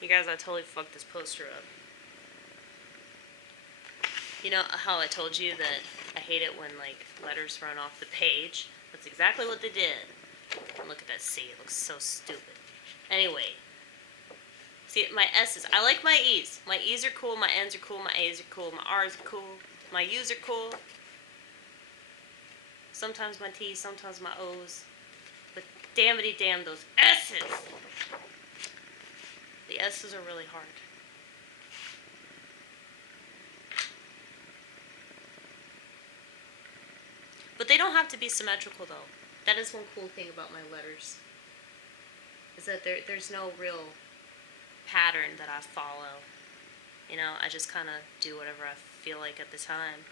You guys, I totally fucked this poster up. You know how I told you that I hate it when, like, letters run off the page? That's exactly what they did. And look at that C. It looks so stupid. Anyway. See, my S's. I like my E's. My E's are cool, my N's are cool, my A's are cool, my R's are cool, my U's are cool. Sometimes my T's, sometimes my O's. But damnity damn those S's! The S's are really hard. But they don't have to be symmetrical, though. That is one cool thing about my letters. Is that there's no real pattern that I follow. You know, I just kind of do whatever I feel like at the time.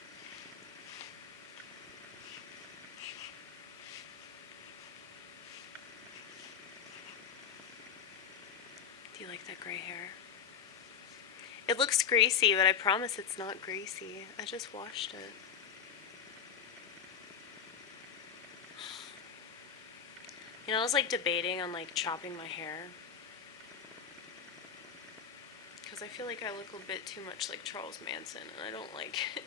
Do you like that gray hair? It looks greasy, but I promise it's not greasy. I just washed it. You know, I was like debating on like chopping my hair. Because I feel like I look a bit too much like Charles Manson, and I don't like it.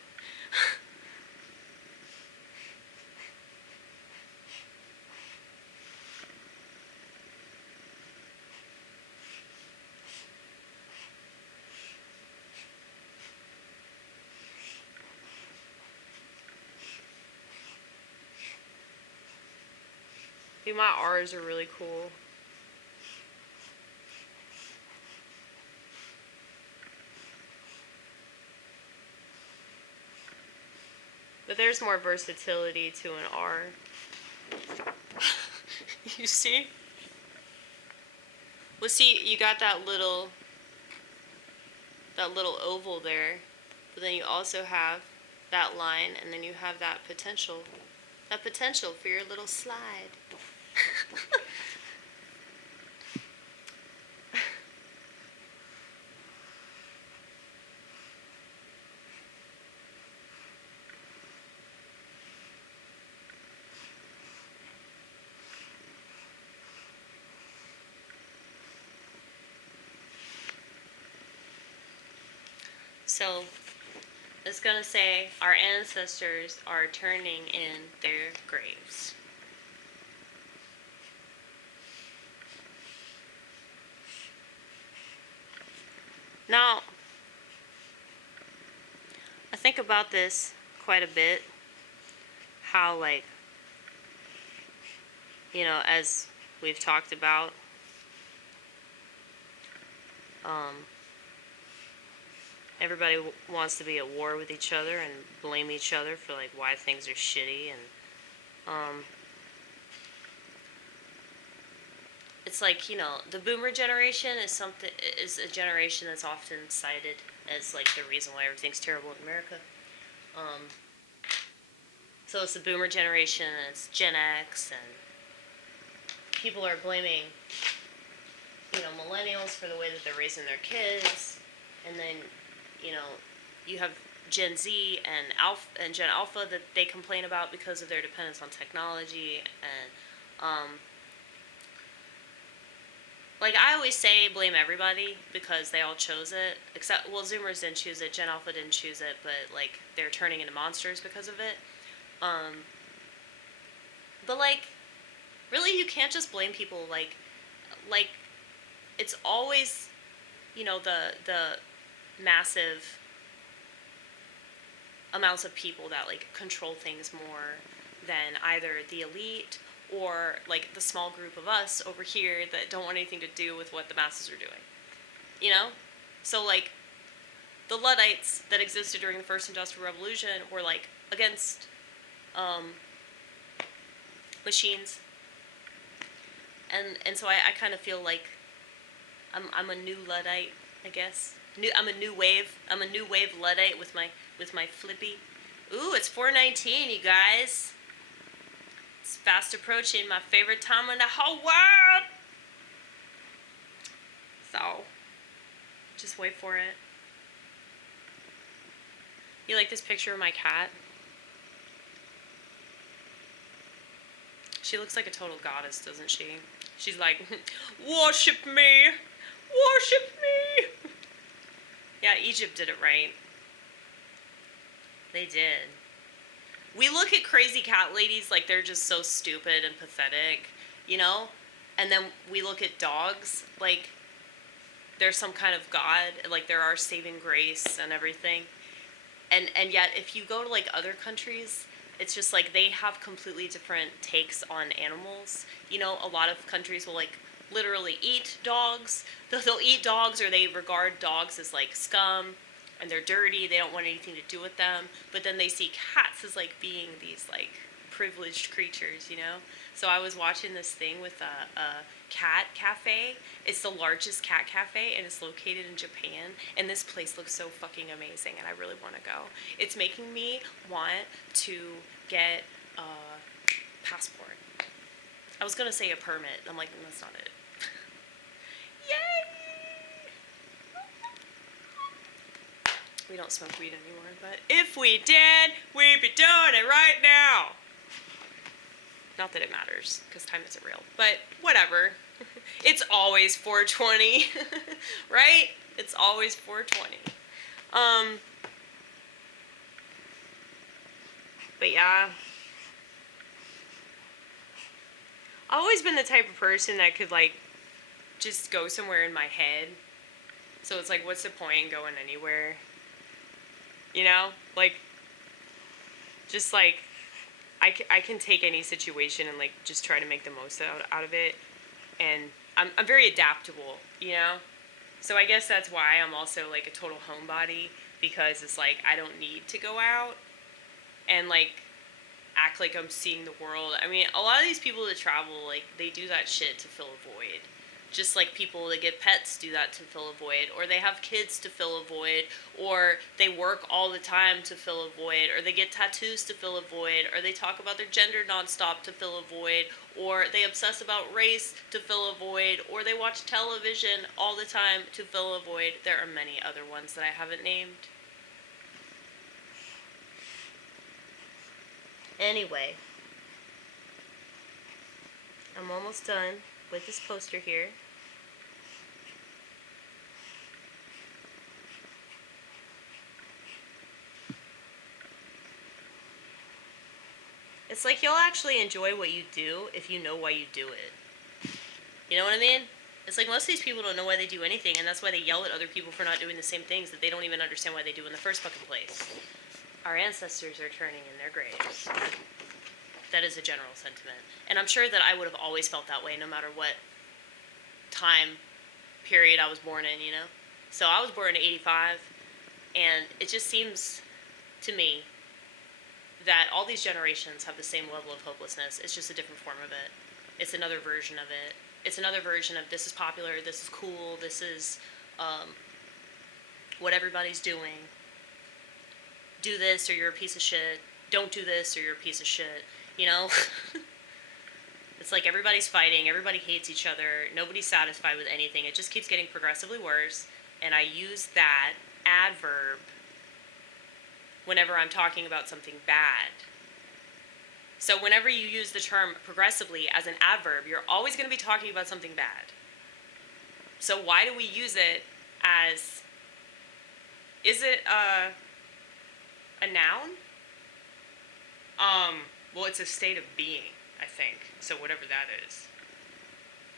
Dude, my R's are really cool. But there's more versatility to an R. You see? Well, see, you got that little oval there, but then you also have that line, and then you have that potential for your little slide. So, it's gonna say our ancestors are turning in their graves. Now, I think about this quite a bit. How, like, you know, as we've talked about, everybody wants to be at war with each other and blame each other for like why things are shitty, and it's like, you know, the boomer generation is a generation that's often cited as like the reason why everything's terrible in America. So it's the boomer generation, and it's Gen X, and people are blaming, you know, millennials for the way that they're raising their kids, and then, you know, you have Gen Z and Gen Alpha that they complain about because of their dependence on technology, and like I always say, blame everybody because they all chose it. Except, well, Zoomers didn't choose it, Gen Alpha didn't choose it, but like they're turning into monsters because of it. But like, really, you can't just blame people. Like it's always, you know, the massive amounts of people that like control things more than either the elite or like the small group of us over here that don't want anything to do with what the masses are doing. You know? So like the Luddites that existed during the First Industrial Revolution were like against machines. And so I kind of feel like I'm a new Luddite, I guess. I'm a new wave Luddite with my flippy. Ooh, it's 4:19, you guys. It's fast approaching my favorite time in the whole world. So, just wait for it. You like this picture of my cat? She looks like a total goddess, doesn't she? She's like, worship me, worship me. Egypt did it right. They did. We look at crazy cat ladies like they're just so stupid and pathetic, you know? And then we look at dogs like they're some kind of god, like they're our saving grace and everything. And yet if you go to like other countries, it's just like they have completely different takes on animals. You know, a lot of countries will like literally eat dogs. They'll eat dogs, or they regard dogs as like scum and they're dirty. They don't want anything to do with them. But then they see cats as like being these like privileged creatures, you know? So I was watching this thing with a cat cafe. It's the largest cat cafe, and it's located in Japan. And this place looks so fucking amazing, and I really want to go. It's making me want to get a passport. I was gonna say a permit. I'm like, that's not it. Yay! We don't smoke weed anymore, but if we did, we'd be doing it right now. Not that it matters, because time isn't real, but whatever. It's always 420, right? It's always 420. But yeah. I've always been the type of person that could, like, just go somewhere in my head. So it's like, what's the point in going anywhere? You know? Like, just like, I can take any situation and like just try to make the most out of it, and I'm very adaptable, you know. So I guess that's why I'm also like a total homebody, because it's like I don't need to go out and like act like I'm seeing the world. I mean, a lot of these people that travel, like they do that shit to fill a void. Just like people that get pets do that to fill a void, or they have kids to fill a void, or they work all the time to fill a void, or they get tattoos to fill a void, or they talk about their gender nonstop to fill a void, or they obsess about race to fill a void, or they watch television all the time to fill a void. There are many other ones that I haven't named. Anyway, I'm almost done with this poster here. It's like you'll actually enjoy what you do if you know why you do it. You know what I mean? It's like most of these people don't know why they do anything, and that's why they yell at other people for not doing the same things that they don't even understand why they do in the first fucking place. Our ancestors are turning in their graves. That is a general sentiment. And I'm sure that I would have always felt that way no matter what time period I was born in, you know? So I was born in 85, and it just seems to me that all these generations have the same level of hopelessness. It's just a different form of it. It's another version of it. It's another version of this is popular, this is cool, this is what everybody's doing. Do this or you're a piece of shit. Don't do this or you're a piece of shit. You know? It's like everybody's fighting, everybody hates each other, nobody's satisfied with anything. It just keeps getting progressively worse. And I use that adverb whenever I'm talking about something bad. So whenever you use the term progressively as an adverb, you're always going to be talking about something bad. So why do we use it as, is it a noun? Well, it's a state of being, I think. So whatever that is.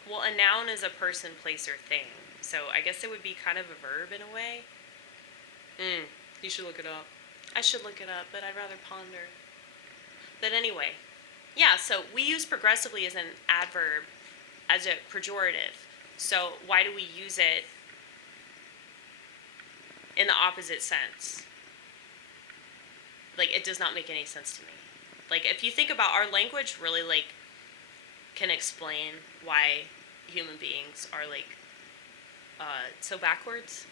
Well, a noun is a person, place, or thing. So I guess it would be kind of a verb in a way. You should look it up. I should look it up, but I'd rather ponder. But anyway, yeah, so we use progressively as an adverb, as a pejorative. So why do we use it in the opposite sense? Like, it does not make any sense to me. Like, if you think about our language really, like, can explain why human beings are, like, so backwards.